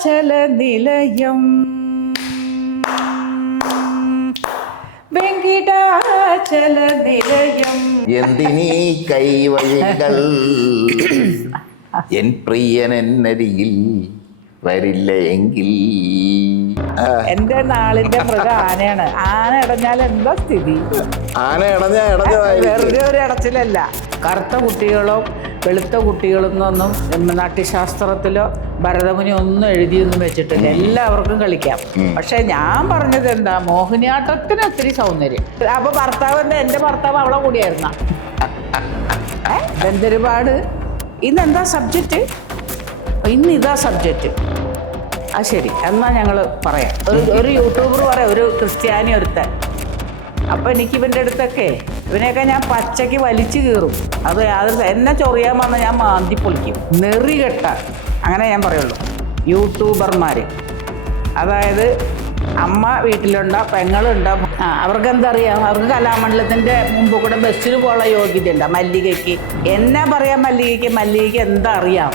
വെങ്കിടാചല നിലയം. വെങ്കിടാചല നിലയം. എന്തിനീ കൈവഴികൾ? എൻ പ്രിയൻ എന്നരിയിൽ വരില്ല എങ്കിൽ എന്റെ നാളിന്റെ മൃഗം ആനയാണ്. ആന ഇടഞ്ഞാൽ എന്താ സ്ഥിതി? ആന ഇടഞ്ഞ ഇടഞ്ഞതായിരിക്കും. വെറുതെ ഒരു ഇടച്ചിലല്ല. കറുത്ത കുട്ടികളോ വെളുത്ത കുട്ടികളും എന്നൊന്നും നാട്യശാസ്ത്രത്തിലോ ഭരതമുനി ഒന്നും എഴുതിയൊന്നും വെച്ചിട്ടില്ല. എല്ലാവർക്കും കളിക്കാം. പക്ഷെ ഞാൻ പറഞ്ഞത് എന്താ? മോഹിനിയാട്ടത്തിന് ഒത്തിരി സൗന്ദര്യം. അപ്പൊ ഭർത്താവ് എന്താ? എന്റെ ഭർത്താവ് അവളെ കൂടിയായിരുന്ന. എന്തൊരുപാട് ഇന്നെന്താ സബ്ജക്റ്റ് ഇന്ന് ഇതാ സബ്ജക്റ്റ് ആ ശരി. എന്നാ ഞങ്ങൾ പറയാം. ഒരു ഒരു യൂട്യൂബർ പറയാം ഒരു ക്രിസ്ത്യാനി ഒരുത്തൻ. അപ്പൊ എനിക്ക് ഇവന്റെ അടുത്തൊക്കെ ഇവനെയൊക്കെ ഞാൻ പച്ചയ്ക്ക് വലിച്ചു കീറും. അത് യാതൊരു എന്നെ ചൊറിയാൻ വന്ന ഞാൻ മാന്തി പൊളിക്കും. നെറി കെട്ട. അങ്ങനെ ഞാൻ പറയുള്ളൂ. യൂട്യൂബർമാർ അതായത് അമ്മ വീട്ടിലുണ്ട പെങ്ങളുണ്ട് ആ അവർക്ക് എന്താ അറിയാം അവർക്ക് കലാമണ്ഡലത്തിന്റെ മുമ്പ് കൂടെ ബസ്സിൽ പോകാനുള്ള യോഗ്യത ഉണ്ട് മല്ലികയ്ക്ക്. എന്നാ പറയാം മല്ലികയ്ക്ക്? മല്ലികയ്ക്ക് എന്താ അറിയാം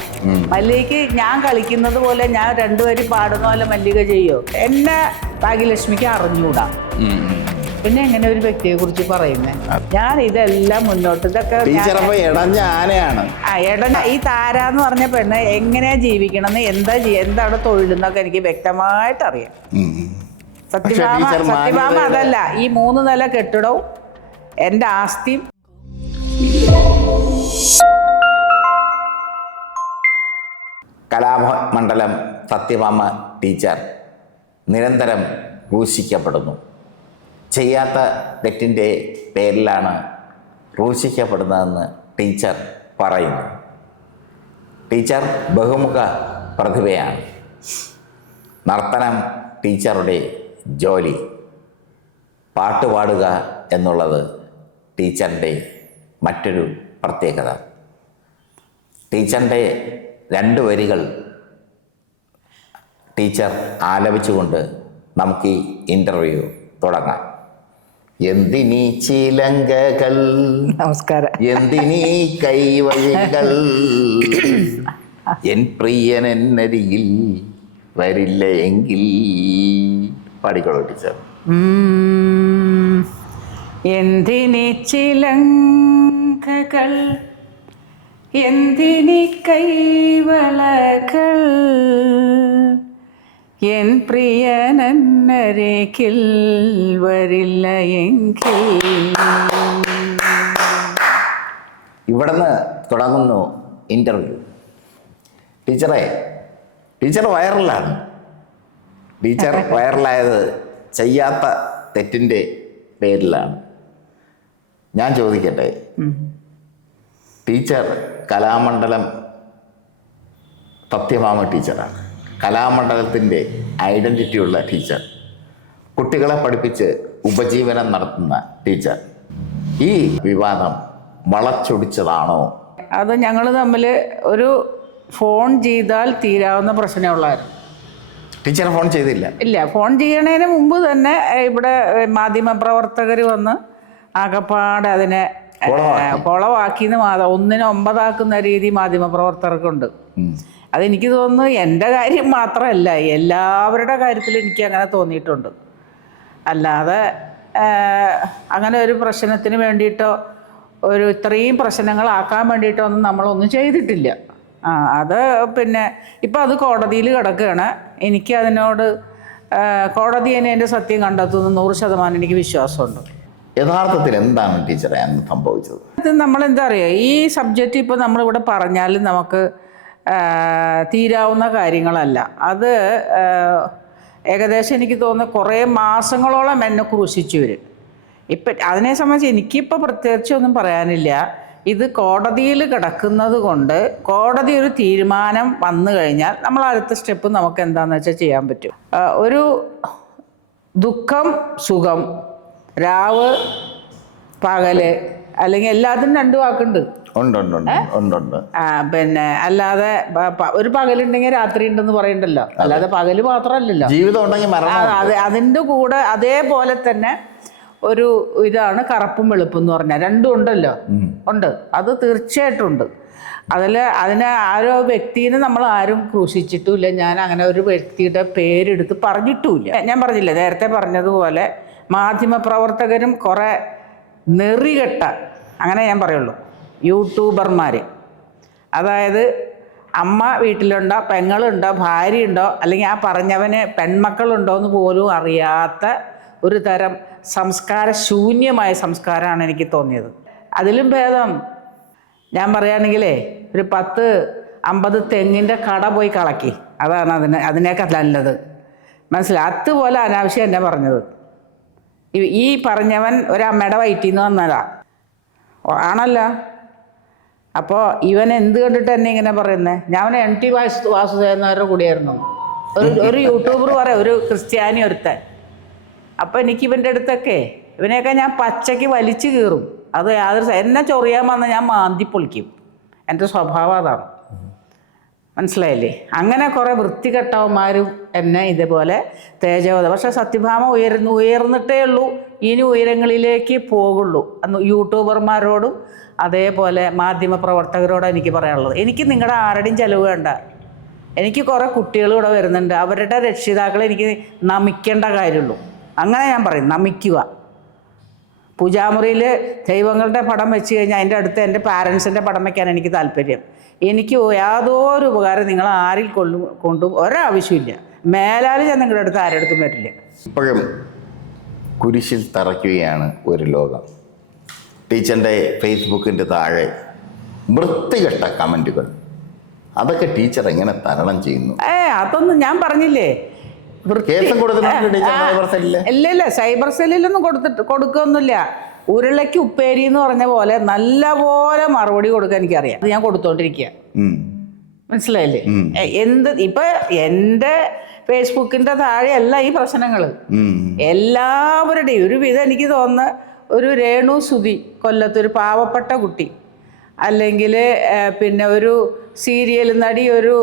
മല്ലികയ്ക്ക് ഞാൻ കളിക്കുന്നത് പോലെ ഞാൻ രണ്ടുപേരും പാടുന്ന പോലെ മല്ലിക ചെയ്യോ? എന്നെ ഭാഗ്യലക്ഷ്മിക്ക് അറിഞ്ഞൂടാ. പിന്നെ എങ്ങനെ ഒരു വ്യക്തിയെ കുറിച്ച് പറയുന്നത് ഞാൻ ഇതെല്ലാം മുന്നോട്ട് ഇതൊക്കെ ഇടഞ്ഞ ആനയാണ് ആ എടന ഈ താര എന്ന് പറഞ്ഞ പെണ്ണ് എങ്ങനെയാ ജീവിക്കണം എന്താ എന്താണ് തൊഴിലെന്നൊക്കെ എനിക്ക് വ്യക്തമായിട്ട് അറിയാം. സത്യഭാമ സത്യഭാമ അതല്ല. ഈ മൂന്ന് നില കെട്ടിടവും എന്റെ ആസ്തിയും കലാമണ്ഡലം സത്യഭാമ ടീച്ചർ നിരന്തരം ക്രൂശിക്കപ്പെടുന്നു ചെയ്യാത്ത തെറ്റിന്റെ പേരിലാണ് ക്രൂശിക്കപ്പെടുന്നതെന്ന് ടീച്ചർ പറയുന്നു. ടീച്ചർ ബഹുമുഖ പ്രതിഭയാണ്. നർത്തനം ടീച്ചറുടെ ജോലി. പാട്ട് പാടുക എന്നുള്ളത് ടീച്ചറിന്റെ മറ്റൊരു പ്രത്യേകത. ടീച്ചറിന്റെ രണ്ട് വരികൾ ടീച്ചർ ആലപിച്ചുകൊണ്ട് നമുക്ക് ഈ ഇന്റർവ്യൂ തുടങ്ങാം. എന്തിനീ ചിലങ്കകൾ? നമസ്കാരം. എന്തിനീ കൈവഴികൾ? എൻ പ്രിയൻ എന്നരിയിൽ വരില്ല എങ്കിൽ പാടിക്കോളൂ ടീച്ചർ. എന്തിനി ചിലങ്കകൾ? എന്തിനി കൈവളകൾ? എൻ പ്രിയനന്നരേക്കിൽ വരില്ല എങ്കിൽ. ഇവിടുന്ന് തുടങ്ങുന്നു ഇന്റർവ്യൂ ടീച്ചറെ ടീച്ചർ വൈറലാണ്. ടീച്ചർ വൈറലായത് ചെയ്യാത്ത തെറ്റിന്റെ പേരിലാണ്. ഞാൻ ചോദിക്കട്ടെ? ടീച്ചർ കലാമണ്ഡലം സത്യഭാമ ടീച്ചറാണ്. കലാമണ്ഡലത്തിന്റെ ഐഡന്റിറ്റി ഉള്ള ടീച്ചർ. കുട്ടികളെ പഠിപ്പിച്ച് ഉപജീവനം നടത്തുന്ന ടീച്ചർ. ഈ വിവാദം വളച്ചൊടിച്ചതാണോ? അത് ഞങ്ങൾ തമ്മിൽ ഒരു ഫോൺ ചെയ്താൽ തീരാവുന്ന പ്രശ്നമേ ഉള്ളായിരുന്നു ടീച്ചർ ഫോൺ ചെയ്തില്ല. ഇല്ല ഫോൺ ചെയ്യണതിന് മുമ്പ് തന്നെ ഇവിടെ മാധ്യമ പ്രവർത്തകർ വന്ന് ആകപ്പാടെ അതിനെ. കുളവാക്കിന്ന് മാതാ ഒന്നിനെ ഒമ്പതാക്കുന്ന രീതി മാധ്യമ പ്രവർത്തകർക്കുണ്ട് അതെനിക്ക് തോന്നുന്നു എന്റെ കാര്യം മാത്രമല്ല എല്ലാവരുടെ കാര്യത്തിൽ എനിക്ക് അങ്ങനെ തോന്നിയിട്ടുണ്ട്. അല്ലാതെ അങ്ങനെ ഒരു പ്രശ്നത്തിന് വേണ്ടിയിട്ടോ ഒരു ഇത്രയും പ്രശ്നങ്ങളാക്കാൻ വേണ്ടിയിട്ടോ ഒന്നും നമ്മളൊന്നും ചെയ്തിട്ടില്ല. ആ അത് പിന്നെ ഇപ്പം അത് കോടതിയിൽ കിടക്കുകയാണ്. എനിക്ക് അതിനോട് കോടതി തന്നെ എന്റെ സത്യം കണ്ടെത്തുന്ന നൂറ് ശതമാനം എനിക്ക് വിശ്വാസമുണ്ട്. യഥാർത്ഥത്തിൽ എന്താണ് ടീച്ചറെ അന്ന് സംഭവിച്ചത്? ഇത് നമ്മളെന്താ പറയുക ഈ സബ്ജക്റ്റ് ഇപ്പോൾ നമ്മളിവിടെ പറഞ്ഞാലും നമുക്ക് തീരാവുന്ന കാര്യങ്ങളല്ല. അത് ഏകദേശം എനിക്ക് തോന്നുന്നു കുറേ മാസങ്ങളോളം എന്നെ ക്രൂശിച്ചു വരും ഇപ്പം അതിനെ സംബന്ധിച്ച് എനിക്കിപ്പോൾ പ്രത്യേകിച്ചൊന്നും പറയാനില്ല. ഇത് കോടതിയിൽ കിടക്കുന്നത് കൊണ്ട് കോടതി ഒരു തീരുമാനം വന്നു കഴിഞ്ഞാൽ നമ്മൾ അടുത്ത സ്റ്റെപ്പ് നമുക്ക് എന്താണെന്ന് വെച്ചാൽ ചെയ്യാൻ പറ്റും. ഒരു ദുഃഖം സുഖം രാവ് പകൽ അല്ലെങ്കിൽ എല്ലാത്തിനും രണ്ട് വാക്കുണ്ട്. പിന്നെ അല്ലാതെ ഒരു പകലുണ്ടെങ്കിൽ രാത്രി ഉണ്ടെന്ന് പറയണ്ടല്ലോ. അല്ലാതെ പകൽ മാത്രമല്ലല്ലോ ജീവിതം ഉണ്ടെങ്കിൽ അതിന്റെ കൂടെ അതേപോലെ തന്നെ ഒരു ഇതാണ് കറുപ്പും വെളുപ്പും എന്ന് പറഞ്ഞാൽ രണ്ടും ഉണ്ടല്ലോ. ഉണ്ട്. അത് തീർച്ചയായിട്ടും ഉണ്ട് അതിൽ അതിനെ ആരോ വ്യക്തിനെ നമ്മൾ ആരും ക്രൂശിച്ചിട്ടുമില്ല. ഞാൻ അങ്ങനെ ഒരു വ്യക്തിയുടെ പേരെടുത്ത് പറഞ്ഞിട്ടുമില്ല. ഞാൻ പറഞ്ഞില്ല നേരത്തെ പറഞ്ഞതുപോലെ മാധ്യമപ്രവർത്തകരും കുറേ നെറികെട്ട അങ്ങനെ ഞാൻ പറയുള്ളൂ യൂട്യൂബർമാർ അതായത് അമ്മ വീട്ടിലുണ്ടോ പെങ്ങളുണ്ടോ ഭാര്യയുണ്ടോ അല്ലെങ്കിൽ ആ പറഞ്ഞവന് പെൺമക്കളുണ്ടോ എന്ന് പോലും അറിയാത്ത ഒരു തരം സംസ്കാര ശൂന്യമായ സംസ്കാരമാണ് എനിക്ക് തോന്നിയത്. അതിലും ഭേദം. ഞാൻ പറയുകയാണെങ്കിലേ ഒരു പത്ത് അമ്പത് തെങ്ങിന്റെ കട പോയി കളക്കി അതാണ് അതിന് അതിനേക്കാൾ നല്ലത്. മനസ്സിലായി അതുപോലെ അനാവശ്യം എന്നെ പറഞ്ഞത്. ഈ- പറഞ്ഞവൻ ഒരമ്മയുടെ വയറ്റിൽ നിന്ന് വന്നതാ. ആണല്ല. അപ്പോൾ ഇവൻ എന്ത് കണ്ടിട്ട് എന്നെ ഇങ്ങനെ പറയുന്നത് ഞാൻ എൻ ടി വാസു വാസുദേവന്മാരുടെ കൂടെയായിരുന്നു. ഒരു ഒരു യൂട്യൂബർ പറയാം ഒരു ക്രിസ്ത്യാനി ഒരുത്തൻ. അപ്പോൾ എനിക്ക് ഇവന്റെ അടുത്തൊക്കെ ഇവനെയൊക്കെ ഞാൻ പച്ചയ്ക്ക് വലിച്ചു കീറും. അത് യാതൊരു എന്നെ ചൊറിയാൻ വന്നാൽ ഞാൻ മാന്തി പൊളിക്കും. എന്റെ സ്വഭാവം അതാണ്. മനസ്സിലായില്ലേ? അങ്ങനെ കുറേ വൃത്തികെട്ടവന്മാരും എന്നെ ഇതേപോലെ തേജവത പക്ഷെ സത്യഭാമ ഉയരുന്നു ഉയർന്നിട്ടേ ഉള്ളൂ. ഇനി ഉയരങ്ങളിലേക്ക് പോകുള്ളൂ. അന്ന് യൂട്യൂബർമാരോടും അതേപോലെ മാധ്യമപ്രവർത്തകരോടും എനിക്ക് പറയാനുള്ളത്. എനിക്ക് നിങ്ങളുടെ ആരുടെയും ചിലവ് വേണ്ട. എനിക്ക് കുറേ കുട്ടികൾ ഇവിടെ വരുന്നുണ്ട്. അവരുടെ രക്ഷിതാക്കളെ എനിക്ക് നമിക്കേണ്ട കാര്യമുള്ളൂ. അങ്ങനെ ഞാൻ പറയും നമിക്കുക. പൂജാമുറിയിൽ ദൈവങ്ങളുടെ പടം വെച്ച് കഴിഞ്ഞാൽ അതിന്റെ അടുത്ത് എന്റെ പാരൻസിന്റെ പടം വയ്ക്കാൻ എനിക്ക് താല്പര്യം. എനിക്ക് യാതൊരു ഉപകാരം നിങ്ങൾ ആരിൽ കൊള്ളും കൊണ്ടും ഒരാവശ്യമില്ല മേലാൽ ഞാൻ നിങ്ങളുടെ അടുത്ത് ആരെടുത്തും വരില്ല. ഇപ്പോഴും കുരിശിൽ തറയ്ക്കുകയാണ് ഒരു ലോകം. ടീച്ചറിന്റെ ഫേസ്ബുക്കിന്റെ താഴെ വൃത്തികെട്ട കമന്റുകൾ അതൊക്കെ ടീച്ചർ എങ്ങനെ തരണം ചെയ്യുന്നു? ഏ അതൊന്നും ഞാൻ പറഞ്ഞില്ലേ? കേസും? ഇല്ല ഇല്ല. സൈബർ സെല്ലിലൊന്നും കൊടുത്തിട്ട് കൊടുക്കൊന്നുമില്ല. ഉരുളയ്ക്ക് ഉപ്പേരി എന്ന് പറഞ്ഞ പോലെ നല്ല പോലെ മറുപടി കൊടുക്കാൻ എനിക്കറിയാം. അത് ഞാൻ കൊടുത്തോണ്ടിരിക്കുക. മനസ്സിലായില്ലേ? എന്ത് ഇപ്പൊ എന്റെ ഫേസ്ബുക്കിന്റെ താഴെയല്ല ഈ പ്രശ്നങ്ങൾ. എല്ലാവരുടെയും ഒരു വിധം എനിക്ക് തോന്നുന്ന ഒരു രേണു സുതി കൊല്ലത്തൊരു പാവപ്പെട്ട കുട്ടി. അല്ലെങ്കിൽ പിന്നെ ഒരു സീരിയൽ നടി ഒരു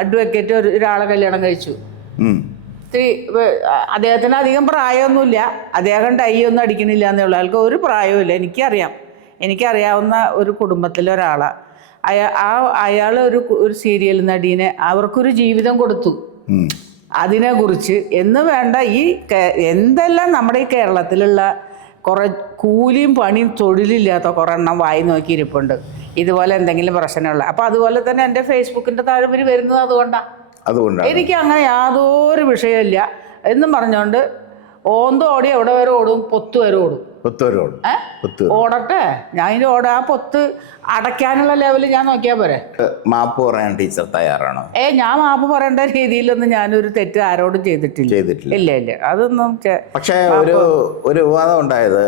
അഡ്വക്കേറ്റ് ഒരു ഒരാളെ കല്യാണം കഴിച്ചു. ഇത്തിരി അദ്ദേഹത്തിന് അധികം പ്രായമൊന്നുമില്ല. അദ്ദേഹം ടൈ ഒന്നും അടിക്കണില്ല എന്നേ ഉള്ളൂ അയാൾക്ക് ഒരു പ്രായവുമില്ല. എനിക്കറിയാം. എനിക്കറിയാവുന്ന ഒരു കുടുംബത്തിലെ ഒരാളാണ് അയാ ആ അയാൾ ഒരു ഒരു സീരിയൽ നടീനെ അവർക്കൊരു ജീവിതം കൊടുത്തു. അതിനെക്കുറിച്ച് എന്ന് വേണ്ട ഈ എന്തെല്ലാം നമ്മുടെ ഈ കേരളത്തിലുള്ള കുറേ കൂലിയും പണിയും തൊഴിലില്ലാത്ത കുറേ എണ്ണം വായി നോക്കിയിരിപ്പുണ്ട്. ഇതുപോലെ എന്തെങ്കിലും പ്രശ്നമുള്ള അപ്പോൾ അതുപോലെ തന്നെ എന്റെ ഫേസ്ബുക്കിന്റെ താഴെ ഇവർ വരുന്നത് അതുകൊണ്ടാണ് അതുകൊണ്ടാണ്. എനിക്ക് അങ്ങനെ യാതൊരു വിഷയമില്ല എന്നും പറഞ്ഞുകൊണ്ട് ഓന്തു ഓടി എവിടെ വരെ ഓടും? പൊത്ത് വരെ ഓടും. പൊത്ത് വരെ ഓടും. ഓടട്ടെ? ഞാൻ ഇനി ഓട. ആ പൊത്ത് അടയ്ക്കാനുള്ള ലെവലിൽ ഞാൻ നോക്കിയാൽ പോരെ. മാപ്പ് പറയാൻ ടീച്ചർ തയ്യാറാണോ? ഏ ഞാൻ മാപ്പ് പറയേണ്ട രീതിയിലൊന്നും ഞാനൊരു തെറ്റ് ആരോടും ചെയ്തിട്ടില്ല. ചെയ്തിട്ടില്ല. ഇല്ല ഇല്ല. അതൊന്നും പക്ഷെ പക്ഷേ ഒരു ഒരു വിവാദം ഉണ്ടായത്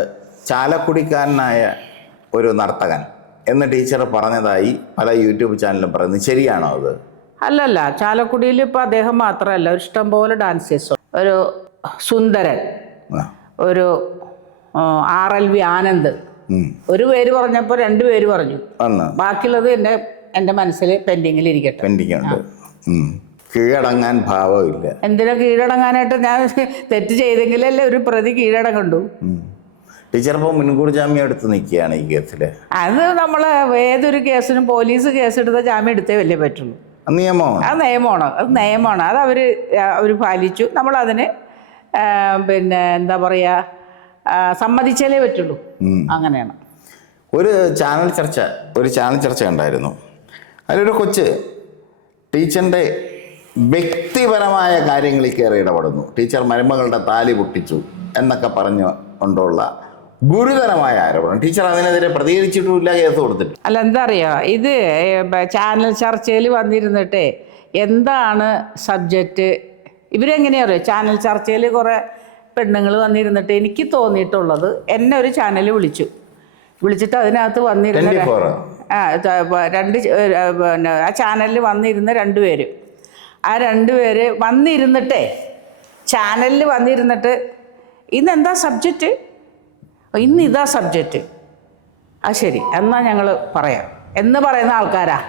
ചാലക്കുടിക്കാരനായ ഒരു നർത്തകൻ എന്ന് ടീച്ചർ പറഞ്ഞതായി പല യൂട്യൂബ് ചാനലും പറയുന്നത് ശരിയാണോ അത്? അല്ലല്ല ചാലക്കുടിയിൽ ഇപ്പം അദ്ദേഹം മാത്രല്ല ഒരു ഇഷ്ടംപോലെ ഡാൻസേഴ്സ് ഒരു സുന്ദരൻ ഒരു ആർ എൽ വി ആനന്ദ്. ഒരു പേര് പറഞ്ഞപ്പോൾ രണ്ട് പേര് പറഞ്ഞു. ബാക്കിയുള്ളത് എന്റെ എന്റെ മനസ്സിൽ പെൻഡിങ്ങിൽ ഇരിക്കട്ടെ. പെൻഡിങ് ഉണ്ട്. ഉം. കീഴടങ്ങാൻ ഭാവമില്ല എന്തിനാ കീഴടങ്ങാനായിട്ട്? ഞാൻ തെറ്റ് ചെയ്തെങ്കിലല്ലേ ഒരു പ്രതി കീഴടങ്ങണ്ടു ടീച്ചർ ഇപ്പോൾ മുൻകൂർ ജാമ്യം എടുത്ത് നിൽക്കുകയാണ് ഈ കേസിൽ അത് നമ്മൾ ഏതൊരു കേസിനും പോലീസ് കേസെടുത്ത ജാമ്യം എടുത്തേ വലിയ പറ്റുള്ളൂ. നിയമമാണ്. ആ നിയമമാണ്. അത് നിയമമാണ്. അത് അവർ അവർ പാലിച്ചു. നമ്മളതിന് പിന്നെ എന്താ പറയുക സമ്മതിച്ചാലേ പറ്റുള്ളൂ. അങ്ങനെയാണ്. ഒരു ചാനൽ ചർച്ച ഒരു ചാനൽ ചർച്ച ഉണ്ടായിരുന്നു അതിലൊരു കൊച്ച് ടീച്ചറിന്റെ വ്യക്തിപരമായ കാര്യങ്ങളിൽ കയറി ഇടപെടുന്നു. ടീച്ചർ മരുമകളുടെ താലി പൊട്ടിച്ചു എന്നൊക്കെ പറഞ്ഞു കൊണ്ടുള്ള ഗുരുതരമായ ആരോപണം. ടീച്ചർ അതിനെതിരെ പ്രതികരിച്ചിട്ടുമില്ല കേസ് കൊടുത്തിട്ട് അല്ല എന്താ അറിയോ? ഇത് ചാനൽ ചർച്ചയിൽ വന്നിരുന്നിട്ട് എന്താണ് സബ്ജക്റ്റ് ഇവരെങ്ങനെയാ അറിയോ? ചാനൽ ചർച്ചയിൽ കുറേ പെണ്ണുങ്ങൾ വന്നിരുന്നിട്ട് എനിക്ക് തോന്നിയിട്ടുള്ളത് എന്നെ ഒരു ചാനൽ വിളിച്ചു. വിളിച്ചിട്ട് അതിനകത്ത് വന്നിരുന്ന ആ രണ്ട് പിന്നെ ആ ചാനലിൽ വന്നിരുന്ന രണ്ട് പേര്. ആ രണ്ടുപേര് വന്നിരുന്നിട്ടേ ചാനലിൽ വന്നിരുന്നിട്ട് ഇന്നെന്താ സബ്ജക്റ്റ് ഇന്ന് ഇതാ സബ്ജക്റ്റ് ആ ശരി. എന്നാൽ ഞങ്ങൾ പറയാം. എന്ന് പറയുന്ന ആൾക്കാരാ.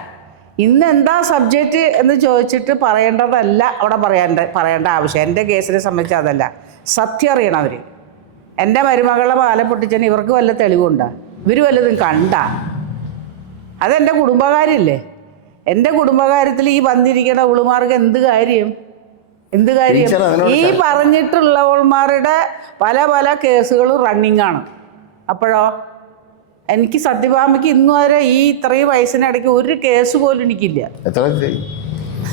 ഇന്ന് എന്താ സബ്ജക്റ്റ് എന്ന് ചോദിച്ചിട്ട് പറയേണ്ടതല്ല അവിടെ പറയേണ്ട പറയേണ്ട ആവശ്യം. എന്റെ കേസിനെ സംബന്ധിച്ച് അതല്ല. സത്യം അറിയണം അവർ എന്റെ മരുമകളെ മാല പൊട്ടിച്ചതിന് ഇവർക്ക് വല്ല തെളിവുണ്ടോ? ഇവർ വല്ലതും കണ്ട? അതെന്റെ കുടുംബകാര്യല്ലേ? എന്റെ കുടുംബകാര്യത്തിൽ ഈ വന്നിരിക്കുന്ന ഉളുമാർക്ക് എന്ത് കാര്യം? എന്ത് കാര്യം? ഈ പറഞ്ഞിട്ടുള്ളവന്മാരുടെ പല പല കേസുകളും റണ്ണിങ് ആണ്. അപ്പോഴോ? എനിക്ക് സത്യഭാമയ്ക്ക് ഇന്നു വരെ ഈ ഇത്രയും വയസ്സിനിടയ്ക്ക് ഒരു കേസ് പോലും എനിക്കില്ല?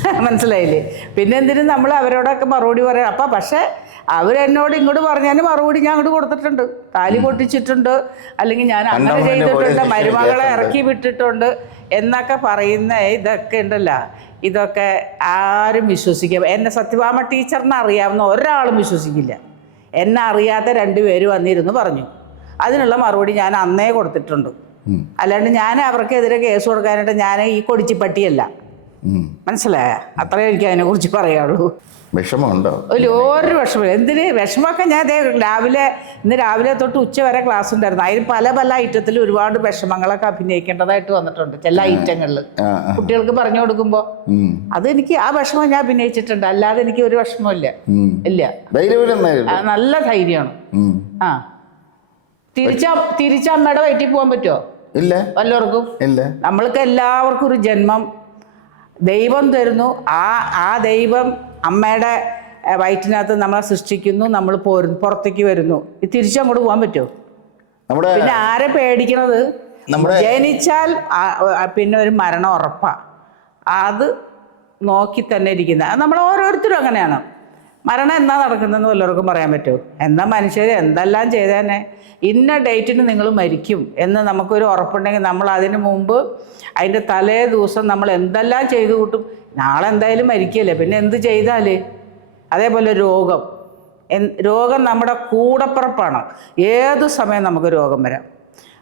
മനസ്സിലായില്ലേ? പിന്നെ എന്തിനും നമ്മൾ അവരോടൊക്കെ മറുപടി പറയാം. അപ്പം പക്ഷേ അവരെന്നോട് ഇങ്ങോട്ട് പറഞ്ഞാൽ മറുപടി ഞാൻ അങ്ങോട്ട് കൊടുത്തിട്ടുണ്ട്. താലി പൊട്ടിച്ചിട്ടുണ്ട്. അല്ലെങ്കിൽ ഞാൻ അങ്ങനെ ചെയ്തിട്ടുണ്ട്. മരുമകളെ ഇറക്കി വിട്ടിട്ടുണ്ട്. എന്നൊക്കെ പറയുന്ന ഇതൊക്കെ ഉണ്ടല്ലോ. ഇതൊക്കെ ആരും വിശ്വസിക്കുക എന്നെ സത്യഭാമ ടീച്ചറിനെ അറിയാവുന്ന ഒരാളും വിശ്വസിക്കില്ല. എന്നെ അറിയാത്ത രണ്ടുപേര് വന്നിരുന്നു പറഞ്ഞു. അതിനുള്ള മറുപടി ഞാൻ അന്നേ കൊടുത്തിട്ടുണ്ട്. അല്ലാണ്ട് ഞാൻ അവർക്കെതിരെ കേസ് കൊടുക്കാനായിട്ട് ഞാൻ ഈ കൊടിച്ചിപ്പട്ടിയല്ല. പട്ടിയല്ല മനസ്സിലായ? അത്രേ എനിക്ക് അതിനെ കുറിച്ച് പറയാനുള്ളൂ. വിഷമമുണ്ടോ? ഒരു ഒരു വിഷമം. എന്തിന്? വിഷമമൊക്കെ ഞാൻ രാവിലെ ഇന്ന് രാവിലെ തൊട്ട് ഉച്ച വരെ ക്ലാസ് ഉണ്ടായിരുന്നു. അതിൽ പല പല ഐറ്റത്തിൽ ഒരുപാട് വിഷമങ്ങളൊക്കെ അഭിനയിക്കേണ്ടതായിട്ട് വന്നിട്ടുണ്ട്. ചില ഐറ്റങ്ങളിൽ. കുട്ടികൾക്ക് പറഞ്ഞു കൊടുക്കുമ്പോൾ അതെനിക്ക് അത് എനിക്ക് ആ വിഷമം ഞാൻ അഭിനയിച്ചിട്ടുണ്ട്. അല്ലാതെ എനിക്ക് ഒരു വിഷമമില്ല. ഇല്ല. നല്ല ധൈര്യമാണ്. ആ. തിരിച്ച തിരിച്ച അമ്മയുടെ വയറ്റിൽ പോകാൻ പറ്റുമോ ഇല്ല? എല്ലാവർക്കും ഇല്ല? നമ്മൾക്ക് എല്ലാവർക്കും ഒരു ജന്മം ദൈവം തരുന്നു. ആ ആ ദൈവം അമ്മയുടെ വയറ്റിനകത്ത് നമ്മളെ സൃഷ്ടിക്കുന്നു. നമ്മൾ പോരുന്നു പുറത്തേക്ക് വരുന്നു. തിരിച്ചു തിരിച്ചങ്ങോട്ട് പോകാൻ പറ്റുമോ നമ്മുടെ പിന്നെ ആരെ പേടിക്കണത്? ജനിച്ചാൽ പിന്നെ ഒരു മരണം ഉറപ്പാ. അത് നോക്കി തന്നെ ഇരിക്കുന്ന നമ്മൾ ഓരോരുത്തരും അങ്ങനെയാണ്. മരണം എന്നാ നടക്കുന്നതെന്ന് വല്ലവർക്കും പറയാൻ പറ്റുമോ എന്നാൽ മനുഷ്യർ എന്തെല്ലാം ചെയ്തേനെ? ഇന്ന ഡേറ്റിന് നിങ്ങൾ മരിക്കും എന്ന് നമുക്കൊരു ഉറപ്പുണ്ടെങ്കിൽ നമ്മൾ അതിന് മുമ്പ് അതിന്റെ തലേ ദിവസം നമ്മൾ എന്തെല്ലാം ചെയ്തു കൂട്ടും? നാളെ എന്തായാലും മരിക്കല്ലേ പിന്നെ എന്ത് ചെയ്താൽ അതേപോലെ രോഗം. എൻ- രോഗം നമ്മുടെ കൂടപ്പിറപ്പാണ്. ഏത് സമയം നമുക്ക് രോഗം വരാം?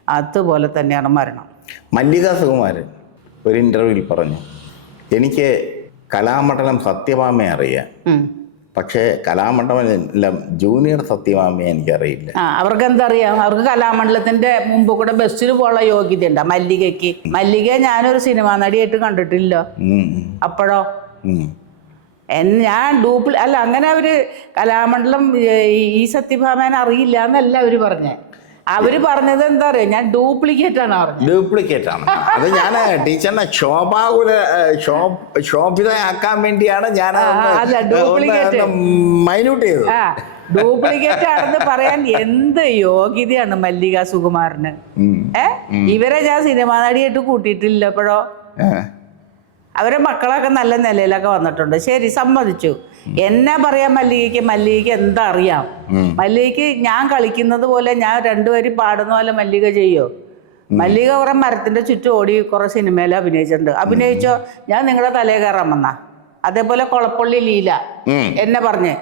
അതുപോലെ തന്നെയാണ് മരണം. മല്ലിക സുകുമാരൻ ഒരു ഇന്റർവ്യൂവിൽ പറഞ്ഞു എനിക്ക് കലാമണ്ഡലം സത്യഭാമയെ അറിയാം. പക്ഷേ കലാമണ്ഡലം ജൂനിയർ സത്യഭാമയെ എനിക്കറിയില്ല. അവർക്ക് എന്തറിയാം അവർക്ക് കലാമണ്ഡലത്തിന്റെ മുമ്പ് കൂടെ ബസ്സിൽ പോകാനുള്ള യോഗ്യത ഉണ്ട് മല്ലികയ്ക്ക്. മല്ലിക ഞാനൊരു സിനിമാ നടിയായിട്ട് കണ്ടിട്ടില്ല. അപ്പോഴോ? ഞാൻ ഡൂപ്ലി അല്ല അങ്ങനെ അവർ കലാമണ്ഡലം ഈ- ഈ സത്യഭാമേനെ അറിയില്ല എന്നല്ല അവർ പറഞ്ഞേ. അവർ പറഞ്ഞത് എന്താ പറയാ ഞാൻ ഡ്യൂപ്ലിക്കേറ്റ് ആണ് പറഞ്ഞത് ഡ്യൂപ്ലിക്കേറ്റ് ആണ് അത് ഞാൻ ടീച്ചറിനെ ശോഭാകുല ശോഭിതയാക്കാൻ വേണ്ടിയാണ് ഞാൻ. മൈന്യൂട്ട് ചെയ്തത്. ഡ്യൂപ്ലിക്കേറ്റ് ആണെന്ന് പറയാൻ എന്ത് യോഗ്യതയാണ് മല്ലിക സുകുമാറിന്. ഏ? ഇവരെ ഞാൻ സിനിമാ നടിയായിട്ട് കൂട്ടിയിട്ടില്ല എപ്പോഴോ ഏഹ്. അവരെ മക്കളൊക്കെ നല്ല നിലയിലൊക്കെ വന്നിട്ടുണ്ട്. ശരി സമ്മതിച്ചു. എന്നെ പറയാൻ മല്ലികയ്ക്ക് മല്ലികയ്ക്ക് എന്താ അറിയാം. മല്ലികയ്ക്ക് ഞാൻ കളിക്കുന്നത് പോലെ ഞാൻ രണ്ടുപേരും പാടുന്ന പോലെ മല്ലിക ചെയ്യോ? മല്ലിക കുറെ മരത്തിന്റെ ചുറ്റും ഓടി കുറെ സിനിമയിൽ അഭിനയിച്ചിട്ടുണ്ട്. അഭിനയിച്ചോ? ഞാൻ നിങ്ങളുടെ തലേ കയറാൻ വന്ന അതേപോലെ കൊളപ്പള്ളി ലീല. എന്നെ പറഞ്ഞ്.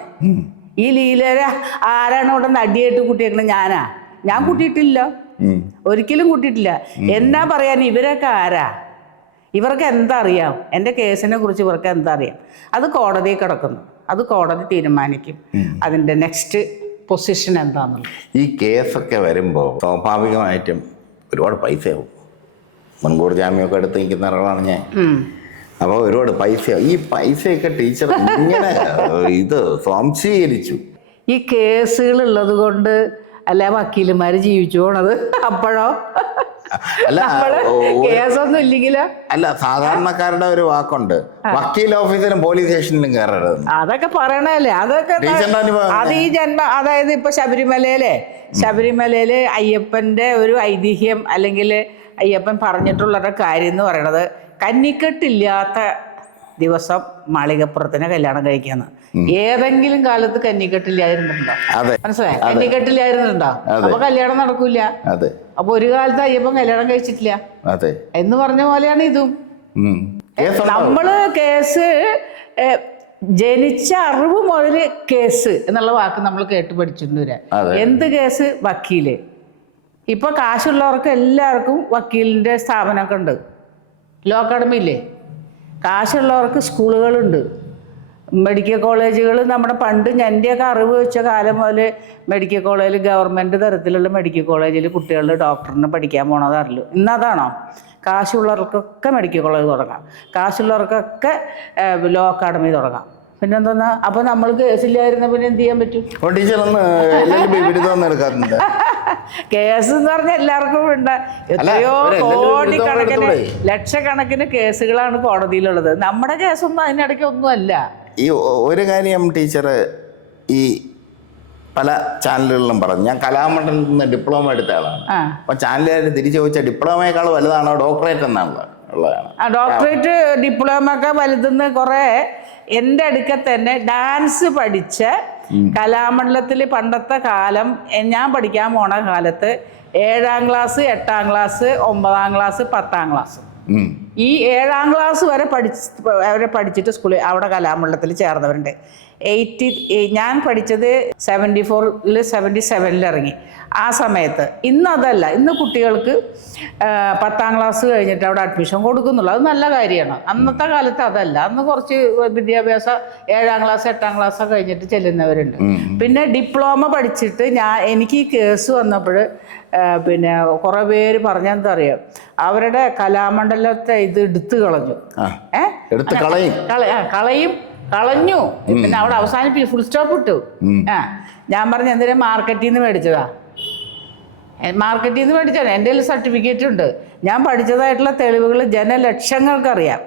ഈ ലീലരെ ആരാണ് ഇവിടെ നടിയായിട്ട് കൂട്ടിയേക്കണത്? ഞാനാ. ഞാൻ കൂട്ടിയിട്ടില്ല. ഒരിക്കലും കൂട്ടിയിട്ടില്ല. എന്നാ പറയാൻ ഇവരൊക്കെ ആരാ? ഇവർക്ക് എന്താ അറിയാം? എന്റെ കേസിനെ കുറിച്ച് ഇവർക്ക് എന്താ അറിയാം? അത് കോടതിയിൽ കിടക്കുന്നു. അത് കോടതി തീരുമാനിക്കും. അതിന്റെ നെക്സ്റ്റ് പൊസിഷൻ എന്താണെന്നുള്ളത് ഈ കേസൊക്കെ വരുമ്പോൾ സ്വാഭാവികമായിട്ടും ഒരുപാട് പൈസയാവും. മുൻകൂർ ജാമ്യമൊക്കെ എടുത്ത് നിൽക്കുന്ന ഒരാളാണ് ഞാൻ. അപ്പോൾ ഒരുപാട് പൈസയാവും. ഈ പൈസയൊക്കെ ടീച്ചർ ഇങ്ങനെ ഇത് സ്വാംശീകരിച്ചു. ഈ കേസുകൾ ഉള്ളത് കൊണ്ട് അല്ല വക്കീലുമാർ ജീവിച്ചു പോണത്? അപ്പോഴോ? അല്ല കേസൊന്നും അല്ല സാധാരണക്കാരുടെ ഒരു വാക്കുണ്ട്. വക്കീൽ ഓഫീസിലും പോലീസ് സ്റ്റേഷനിലും കയറരുത് അതൊക്കെ പറയണല്ലേ അതൊക്കെ അത് ഈ ജന്മ അതായത് ഇപ്പൊ ശബരിമലയിലെ ശബരിമലയിൽ അയ്യപ്പന്റെ ഒരു ഐതിഹ്യം അല്ലെങ്കിൽ അയ്യപ്പൻ പറഞ്ഞിട്ടുള്ളൊരു കാര്യം എന്ന് പറയണത് കന്നിക്കെട്ടില്ലാത്ത ദിവസം മാളികപ്പുറത്തിനെ കല്യാണം കഴിക്കാന്ന്. ഏതെങ്കിലും കാലത്ത് കന്നിക്കെട്ടില്ലായിരുന്നുണ്ടോ മനസ്സിലായി? കന്നിക്കെട്ടില്ലായിരുന്നുണ്ടോ. അപ്പൊ കല്യാണം നടക്കൂല. അപ്പൊ ഒരു കാലത്ത് അയ്യപ്പൻ കല്യാണം കഴിച്ചിട്ടില്ല. എന്ന് പറഞ്ഞ പോലെയാണ് ഇതും. നമ്മൾ കേസ് ജനിച്ച അറിവ് മുതൽ കേസ് എന്നുള്ള വാക്ക് നമ്മൾ കേട്ട് പഠിച്ചിട്ടുണ്ട് വരെ എന്ത് കേസ്? വക്കീൽ. ഇപ്പൊ കാശുള്ളവർക്ക് എല്ലാവർക്കും വക്കീലിന്റെ സ്ഥാപനമൊക്കെ ഉണ്ട്. ലോ അക്കാഡമി ഇല്ലേ? കാശുള്ളവർക്ക് സ്കൂളുകളുണ്ട്. മെഡിക്കൽ കോളേജുകൾ നമ്മുടെ പണ്ട് എന്റെയൊക്കെ അറിവ് വെച്ച കാലം മുതൽ മെഡിക്കൽ കോളേജിൽ ഗവൺമെന്റ് തരത്തിലുള്ള മെഡിക്കൽ കോളേജിൽ കുട്ടികൾ ഡോക്ടറിന് പഠിക്കാൻ പോണത് അറിയില്ല ഇന്നതാണോ? കാശുള്ളവർക്കൊക്കെ മെഡിക്കൽ കോളേജ് തുടങ്ങാം. കാശുള്ളവർക്കൊക്കെ ലോ അക്കാഡമി തുടങ്ങാം. പിന്നെന്താ അപ്പോൾ നമ്മൾ കേസില്ലായിരുന്ന പിന്നെ എന്ത് ചെയ്യാൻ പറ്റും? ടീച്ചർ കേസ് എന്ന് പറഞ്ഞാൽ എല്ലാവർക്കും ഉണ്ട്. എത്രയോ കോടി കണക്കിന്. ലക്ഷക്കണക്കിന് കേസുകളാണ് കോടതിയിലുള്ളത്. നമ്മുടെ കേസൊന്നും അതിനിടയ്ക്ക് ഒന്നുമല്ല. ഈ ഒരു കാര്യം ടീച്ചർ ഈ പല ചാനലുകളിലും പറഞ്ഞു. ഞാൻ കലാമണ്ഡലത്തിൽ നിന്ന് ഡിപ്ലോമ എടുത്ത ആളാണ്. അപ്പൊ ചാനലുകാർ തിരിച്ചു ചോദിച്ചാൽ ഡിപ്ലോമയേക്കാൾ വലുതാണോ ഡോക്ടറേറ്റ് എന്നാണ് ഉള്ളതാണ്. ഡോക്ടറേറ്റ് ഡിപ്ലോമ ഒക്കെ വലുതെന്ന് കുറെ എന്റെ അടുക്ക തന്നെ ഡാൻസ് പഠിച്ച കലാമണ്ഡലത്തിൽ പണ്ടത്തെ കാലം ഞാൻ പഠിക്കാൻ പോണ കാലത്ത് ഏഴാം ക്ലാസ് എട്ടാം ക്ലാസ് ഒമ്പതാം ക്ലാസ് പത്താം ക്ലാസ്. ഈ ഏഴാം ക്ലാസ് വരെ പഠിച്ച് വരെ പഠിച്ചിട്ട് സ്കൂളിൽ അവിടെ കലാമണ്ഡലത്തിൽ ചേർന്നവരുണ്ട്. എയ്റ്റി ഞാൻ പഠിച്ചത് സെവന്റി ഫോറിൽ സെവന്റി സെവനിൽ ഇറങ്ങി. ആ സമയത്ത്. ഇന്ന് അതല്ല ഇന്ന് കുട്ടികൾക്ക് പത്താം ക്ലാസ് കഴിഞ്ഞിട്ട് അവിടെ അഡ്മിഷൻ കൊടുക്കുന്നുള്ളൂ. അത് നല്ല കാര്യമാണ്. അന്നത്തെ കാലത്ത് അതല്ല. അന്ന് കുറച്ച് വിദ്യാഭ്യാസ ഏഴാം ക്ലാസ് എട്ടാം ക്ലാസ് കഴിഞ്ഞിട്ട് ചെല്ലുന്നവരുണ്ട്. പിന്നെ ഡിപ്ലോമ പഠിച്ചിട്ട് ഞാൻ എനിക്ക് ഈ കേസ് വന്നപ്പോൾ പിന്നെ കുറേ പേര് പറഞ്ഞെന്താ അറിയാം? അവരുടെ കലാമണ്ഡലത്തെ ഇത് എടുത്തു കളഞ്ഞു. ഏഹ് കളയും. കളഞ്ഞു. പിന്നെ അവിടെ അവസാനിപ്പിച്ചു ഫുൾ സ്റ്റോപ്പ് ഇട്ടു. ആ ഞാൻ പറഞ്ഞ എന്തിനാ മാർക്കറ്റിൽ നിന്ന് മേടിച്ചതാ? മാർക്കറ്റിൽ നിന്ന് മേടിച്ചാണ് എന്റെ കയ്യിൽ സർട്ടിഫിക്കറ്റ് ഉണ്ട്. ഞാൻ പഠിച്ചതായിട്ടുള്ള തെളിവുകൾ ജനലക്ഷങ്ങൾക്കറിയാം.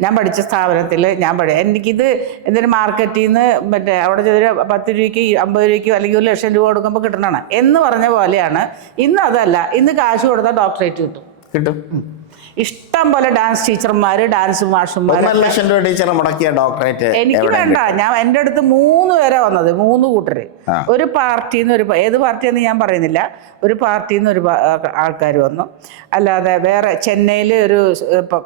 ഞാൻ പഠിച്ച സ്ഥാപനത്തിൽ ഞാൻ പഠി എനിക്കിത് എന്തിനു മാർക്കറ്റിൽ നിന്ന് മറ്റേ അവിടെ ചെറിയ പത്ത് രൂപയ്ക്ക് അമ്പത് രൂപയ്ക്ക് അല്ലെങ്കിൽ ഒരു ലക്ഷം രൂപ കൊടുക്കുമ്പോൾ കിട്ടണതാണ്. എന്ന് പറഞ്ഞ പോലെയാണ്. ഇന്ന് അതല്ല. ഇന്ന് കാശ് കൊടുത്താൽ ഡോക്ടറേറ്റ് കിട്ടും. കിട്ടും. ഇഷ്ടം പോലെ ഡാൻസ് ടീച്ചർമാർ ഡാൻസ് മാഷന്മാർ ഒന്നര ലക്ഷം രൂപ ടീച്ചർ മുടക്കിയ ഡോക്ടറേറ്റ് എനിക്ക് വേണ്ട. ഞാൻ എന്റെ അടുത്ത് മൂന്ന് പേരെ വന്നത്. മൂന്ന് കൂട്ടര്. ഒരു പാർട്ടിയിൽ നിന്ന് ഒരു ഏത് പാർട്ടിയെന്ന് ഞാൻ പറയുന്നില്ല. ഒരു പാർട്ടിയിൽ നിന്ന് ഒരു ആൾക്കാർ വന്നു. അല്ലാതെ വേറെ ചെന്നൈയിൽ ഒരു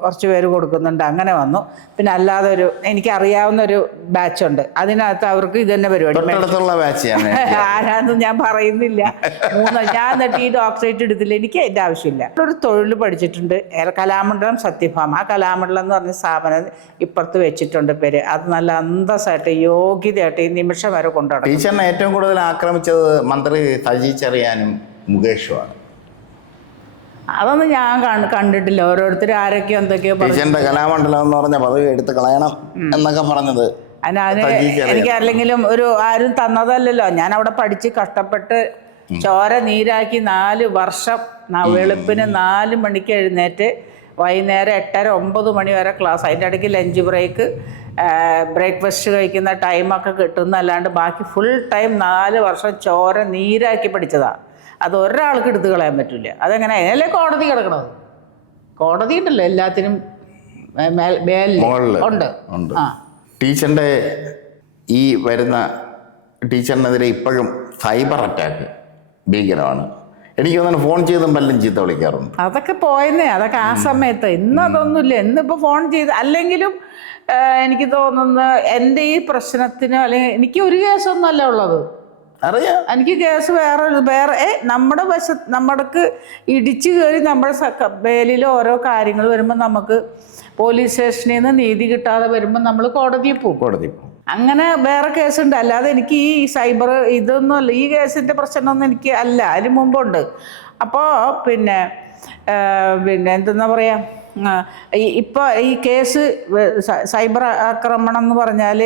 കുറച്ച് പേര് കൊടുക്കുന്നുണ്ട്. അങ്ങനെ വന്നു. പിന്നെ അല്ലാതെ ഒരു എനിക്ക് അറിയാവുന്ന ഒരു ബാച്ച് ഉണ്ട് അതിനകത്ത് അവർക്ക് ഇത് തന്നെ പരിപാടി ആരാന്നും ഞാൻ പറയുന്നില്ല. മൂന്ന് ഞാൻ എന്നിട്ട് ഈ ഡോക്ടറേറ്റ് എടുത്തില്ല. എനിക്ക് അതിന്റെ ആവശ്യമില്ല. ഒരു തൊഴിൽ പഠിച്ചിട്ടുണ്ട്. കലാമണ്ഡലം സത്യഭാമ. ആ കലാമണ്ഡലം എന്ന് പറഞ്ഞ സ്ഥാപനം ഇപ്പുറത്ത് വെച്ചിട്ടുണ്ട് പേര്. അത് നല്ല അന്തസ്സായിട്ട് യോഗ്യതയായിട്ട് ഈ നിമിഷം വരെ കൊണ്ടുനടക്കും ടീച്ചറിനെ ഏറ്റവും കൂടുതൽ ആക്രമിച്ചത് മന്ത്രി സജി ചെറിയാനും മുകേഷുമാണ്. അതൊന്നും ഞാൻ കണ്ട് കണ്ടിട്ടില്ല. ഓരോരുത്തർ ആരൊക്കെയോ എന്തൊക്കെയോ ടീച്ചറിന്റെ കലാമണ്ഡലം എന്ന് പറഞ്ഞ പദവി എടുത്ത് കളയണം എന്നൊക്കെ പറഞ്ഞത് അതിന് എനിക്ക് അല്ലെങ്കിലും ഒരു ആരും തന്നതല്ലല്ലോ. ഞാൻ അവിടെ പഠിച്ച് കഷ്ടപ്പെട്ട് ചോര നീരാക്കി നാല് വർഷം വെളുപ്പിന് നാല് മണിക്ക് എഴുന്നേറ്റ് വൈകുന്നേരം എട്ടര ഒമ്പത് മണി വരെ ക്ലാസ്. അതിന്റെ ഇടയ്ക്ക് ലഞ്ച് ബ്രേക്ക് ബ്രേക്ക്ഫാസ്റ്റ് കഴിക്കുന്ന ടൈമൊക്കെ കിട്ടുന്നല്ലാണ്ട് ബാക്കി ഫുൾ ടൈം നാല് വർഷം ചോര നീരാക്കി പഠിച്ചതാണ് അത് ഒരാൾക്ക് എടുത്തു കളയാൻ പറ്റില്ല അതെങ്ങനെ? അതിനല്ലേ കോടതി കിടക്കണത്? കോടതി ഉണ്ടല്ലോ എല്ലാത്തിനും ഉണ്ട്. ആ. ടീച്ചറിന്റെ ഈ വരുന്ന ടീച്ചറിനെതിരെ ഇപ്പോഴും സൈബർ അറ്റാക്ക് ഭീകരമാണ്. എനിക്ക് തോന്നുന്നു ഫോൺ ചെയ്തും പല്ലും ചീത്ത വിളിക്കാറുണ്ട്. അതൊക്കെ പോയെന്നേ അതൊക്കെ ആ സമയത്ത്. ഇന്ന് അതൊന്നുമില്ല. ഇന്നിപ്പോൾ ഫോൺ ചെയ്ത് അല്ലെങ്കിലും എനിക്ക് തോന്നുന്നു എന്റെ ഈ പ്രശ്നത്തിന് അല്ലെങ്കിൽ എനിക്ക് ഒരു കേസൊന്നുമല്ല ഉള്ളത്. അറിയാം. എനിക്ക് കേസ് വേറെ വേറെ ഏ നമ്മുടെ വശ നമ്മൾക്ക് ഇടിച്ചു കയറി നമ്മുടെ വേലിൽ ഓരോ കാര്യങ്ങൾ വരുമ്പോൾ നമുക്ക് പോലീസ് സ്റ്റേഷനിൽ നിന്ന് നീതി കിട്ടാതെ വരുമ്പോൾ നമ്മൾ കോടതിയിൽ പോകും. കോടതി അങ്ങനെ വേറെ കേസുണ്ട്. അല്ലാതെ എനിക്ക് ഈ സൈബർ ഇതൊന്നും അല്ല. ഈ കേസിന്റെ പ്രശ്നമൊന്നും എനിക്ക് അല്ല. അതിന് മുമ്പുണ്ട്. അപ്പോൾ പിന്നെ പിന്നെ എന്തെന്നാ പറയുക ഇപ്പോൾ ഈ കേസ് സൈബർ ആക്രമണം എന്ന് പറഞ്ഞാൽ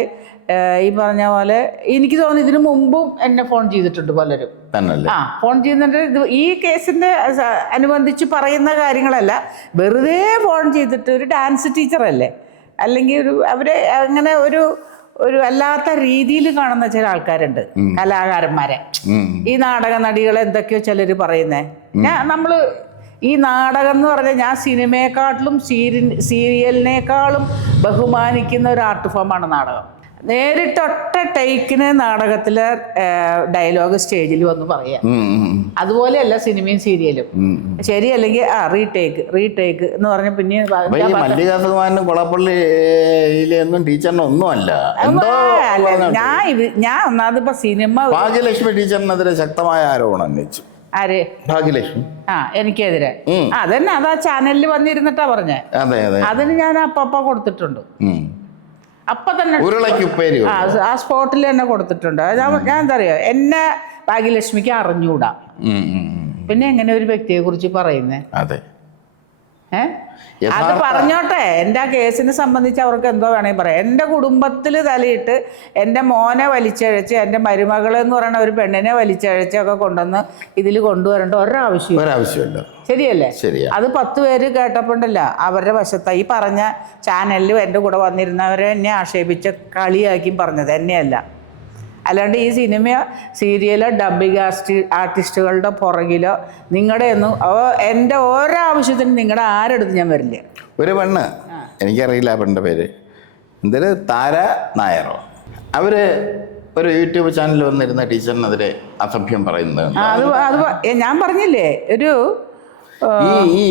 ഈ പറഞ്ഞ പോലെ എനിക്ക് തോന്നുന്നു ഇതിനു മുമ്പും എന്നെ ഫോൺ ചെയ്തിട്ടുണ്ട് പലരും. ആ ഫോൺ ചെയ്യുന്നുണ്ട്. ഇത് ഈ കേസിന്റെ അനുബന്ധിച്ച് പറയുന്ന കാര്യങ്ങളല്ല. വെറുതെ ഫോൺ ചെയ്തിട്ട് ഒരു ഡാൻസ് ടീച്ചറല്ലേ? അല്ലെങ്കിൽ ഒരു അവരെ അങ്ങനെ ഒരു ഒരു അല്ലാത്ത രീതിയിൽ കാണുന്ന ചില ആൾക്കാരുണ്ട് കലാകാരന്മാരെ. ഈ നാടക നടികൾ എന്തൊക്കെയോ ചിലർ പറയുന്നേ. ഞാൻ നമ്മൾ ഈ നാടകം എന്ന് പറഞ്ഞാൽ ഞാൻ സിനിമയെക്കാട്ടിലും സീരി സീരിയലിനേക്കാളും ബഹുമാനിക്കുന്ന ഒരു ആർട്ട് ഫോമാണ് നാടകം. നേരിട്ട് ഒറ്റ ടേക്കിന് നാടകത്തിലെ ഡയലോഗ് സ്റ്റേജിൽ വന്ന് പറയാം. അതുപോലെയല്ല സിനിമയും സീരിയലും. ശരി ശരിയല്ലെങ്കിൽ ആ റീടേക്ക് റീടേക്ക് എന്ന് പറഞ്ഞ പിന്നെ അപ്പൊ ഈ മല്ലിക സുകുമാരനും കൊളപ്പള്ളിയിലൊന്നും ടീച്ചറിന് ഒന്നുമല്ല. എന്തോ ഞാൻ ഞാൻ ഒന്നാമത് ഇപ്പൊ സിനിമ ഭാഗ്യലക്ഷ്മി ടീച്ചറിനെതിരെ ശക്തമായ ആരോപണം ഉന്നയിച്ചു. ആര്? ഭാഗ്യലക്ഷ്മി. ആ എനിക്കെതിരെ. അതന്നെ അതാ ചാനലിൽ വന്നിരുന്നിട്ടാ പറഞ്ഞേ. അതെ അതെ. അതിന് ഞാൻ അപ്പപ്പ കൊടുത്തിട്ടുണ്ട്. അപ്പൊ തന്നെ ഉരുളയ്ക്ക് ആ സ്പോട്ടിൽ തന്നെ കൊടുത്തിട്ടുണ്ട്. ഞാൻ എന്താറിയോ എന്താ അറിയോ? എന്നെ ഭാഗ്യലക്ഷ്മിക്ക് അറിഞ്ഞൂടാ. പിന്നെ എങ്ങനെ ഒരു വ്യക്തിയെ കുറിച്ച് പറയുന്നേ? അതെ. അത് പറഞ്ഞോട്ടെ. എന്റെ ആ കേസിനെ സംബന്ധിച്ച് അവർക്ക് എന്തോ വേണമെങ്കിൽ പറയാം. എന്റെ കുടുംബത്തിൽ തലയിട്ട് എന്റെ മോനെ വലിച്ചഴച്ച് എന്റെ മരുമകൾ എന്ന് പറയുന്ന ഒരു പെണ്ണിനെ വലിച്ചഴച്ചൊക്കെ കൊണ്ടുവന്ന് ഇതിൽ കൊണ്ടുവരേണ്ട ഒരാവശ്യം ഒരാവശ്യമില്ല ശരിയല്ലേ? ശരിയാ. അത് പത്ത് പേര് കേട്ടപ്പോണ്ടല്ല. അവരുടെ വശത്ത. ഈ പറഞ്ഞ ചാനലിൽ എന്റെ കൂടെ വന്നിരുന്നവരെ എന്നെ ആക്ഷേപിച്ച കളിയാക്കിയും പറഞ്ഞത്. എന്നെയല്ല. അല്ലാണ്ട് ഈ സിനിമ സീരിയലോ ഡബിങ് ആർട്ടി ആർട്ടിസ്റ്റുകളുടെ പുറകിലോ നിങ്ങളുടെ ഒന്നും എന്റെ ഓരോ ആവശ്യത്തിനും നിങ്ങളുടെ ആരെടുത്ത് ഞാൻ വരില്ല. ഒരു പെണ്ണ്. എനിക്കറിയില്ല ആ പെണ്ണിന്റെ പേര്. എന്തൊരു താര നായറോ അവർ ഒരു യൂട്യൂബ് ചാനൽ വന്നിരുന്ന ടീച്ചറിനെതിരെ അസഭ്യം പറയുന്നത് അത് അത് ഞാൻ പറഞ്ഞില്ലേ ഒരു ഈ ഈ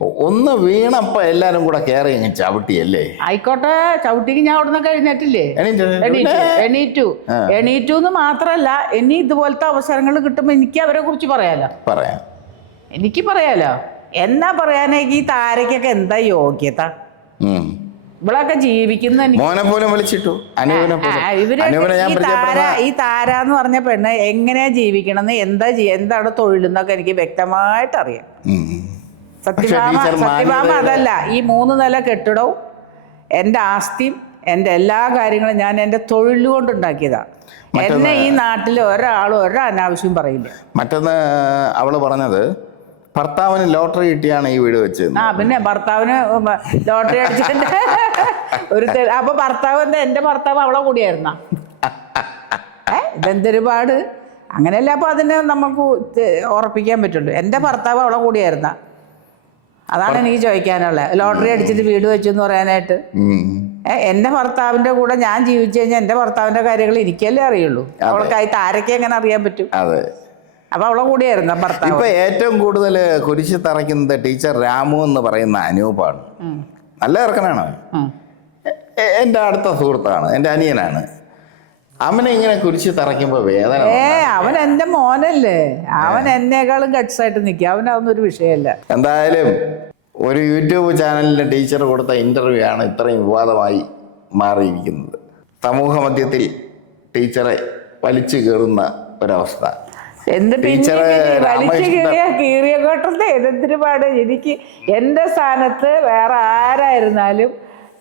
ഒന്ന് വീണപ്പോ എല്ലാരും കൂടെ കയറി അങ്ങ് ചവിട്ടിയല്ലേ? ആയിക്കോട്ടെ ചവിട്ടിക്ക് ഞാൻ അവിടെ നിന്ന് എഴുന്നേറ്റില്ലേ? എണീറ്റ് എണീറ്റു. എന്ന് മാത്രല്ല ഇനി ഇതുപോലത്തെ അവസരങ്ങൾ കിട്ടുമ്പോ എനിക്ക് അവരെ കുറിച്ച് പറയാലോ. പറയാം. എനിക്ക് പറയാലോ. എന്നാ പറയാനേക്ക് ഈ താരക്കൊക്കെ എന്താ യോഗ്യത. ഇവളൊക്കെ ജീവിക്കുന്ന മോനെ പോലും വിളിച്ചിട്ടു. അനുവിനെ ഈ താര ഈ താര എന്ന് പറഞ്ഞ പെണ്ണ് എങ്ങനെയാ ജീവിക്കണമെന്ന് എന്താ എന്താണ് തൊഴിലെന്നൊക്കെ എനിക്ക് വ്യക്തമായിട്ട് അറിയാം. സത്യഭാമ സത്യഭാമ അതല്ല ഈ മൂന്ന് നില കെട്ടിടവും എന്റെ ആസ്തിയും എന്റെ എല്ലാ കാര്യങ്ങളും ഞാൻ എന്റെ തൊഴിലുകൊണ്ട് ഉണ്ടാക്കിയതാണ് എന്നെ ഈ നാട്ടിൽ ഒരാളും ഒരു അനാവശ്യം പറയില്ല. മറ്റൊന്ന് അവൾ പറഞ്ഞത് ഭർത്താവിന് ലോട്ടറി കിട്ടിയാണ് ഈ വീട് വെച്ചത്. ആ പിന്നെ ഭർത്താവിന് ലോട്ടറി അടിച്ചിട്ട് ഒരു അപ്പൊ ഭർത്താവ് എന്താ എന്റെ ഭർത്താവ് അവളെ കൂടിയായിരുന്ന? ഇതെന്തൊരുപാട്? അങ്ങനെയല്ല അപ്പൊ അതിനെ നമുക്ക് ഉറപ്പിക്കാൻ പറ്റുള്ളൂ. എന്റെ ഭർത്താവ് അവളെ കൂടിയായിരുന്ന? അതാണ് എനിക്ക് ചോദിക്കാനുള്ളത്. ലോട്ടറി അടിച്ചിട്ട് വീട് വെച്ചു എന്ന് പറയാനായിട്ട്. എന്റെ ഭർത്താവിന്റെ കൂടെ ഞാൻ ജീവിച്ചു കഴിഞ്ഞാൽ എന്റെ ഭർത്താവിന്റെ കാര്യങ്ങൾ എനിക്കല്ലേ അറിയുള്ളൂ. അവൾക്കായി ആരൊക്കെ എങ്ങനെ അറിയാൻ പറ്റും? അതെ. അപ്പൊ അവളെ കൂടിയായിരുന്നു ഭർത്താവ്. ഇപ്പൊ ഏറ്റവും കൂടുതൽ കുരിശ് തറയ്ക്കുന്നത് ടീച്ചർ രാമു എന്ന് പറയുന്ന അനൂപാണ്. നല്ല ഇറക്കനാണ് എന്റെ അടുത്ത സുഹൃത്താണ് എന്റെ അനിയനാണ്. അവനെ ഇങ്ങനെ കുരിശ് തറയ്ക്കുമ്പോ വേദന ഏ അവൻ എന്റെ മോനല്ലേ? അവൻ എന്നേക്കാളും ഗട്ട്സ് ആയിട്ട് നിൽക്കുക അവനതൊന്നും ഒരു വിഷയമല്ല. എന്തായാലും ഒരു യൂട്യൂബ് ചാനലിന്റെ ടീച്ചർ കൊടുത്ത ഇന്റർവ്യൂ ആണ് ഇത്രയും വിവാദമായി മാറിയിരിക്കുന്നത്. സമൂഹ മധ്യത്തിൽ ടീച്ചറെ വലിച്ചു കയറുന്ന ഒരവസ്ഥ. എന്ത് പിന്നെ ടീച്ചറെ വലിച്ചു രാമകൃഷ്ണൻ- കീറിയ കീറിയ കോട്ടത്തെ എന്തിനു പാട്? എനിക്ക് എന്റെ സ്ഥാനത്ത് വേറെ ആരായിരുന്നാലും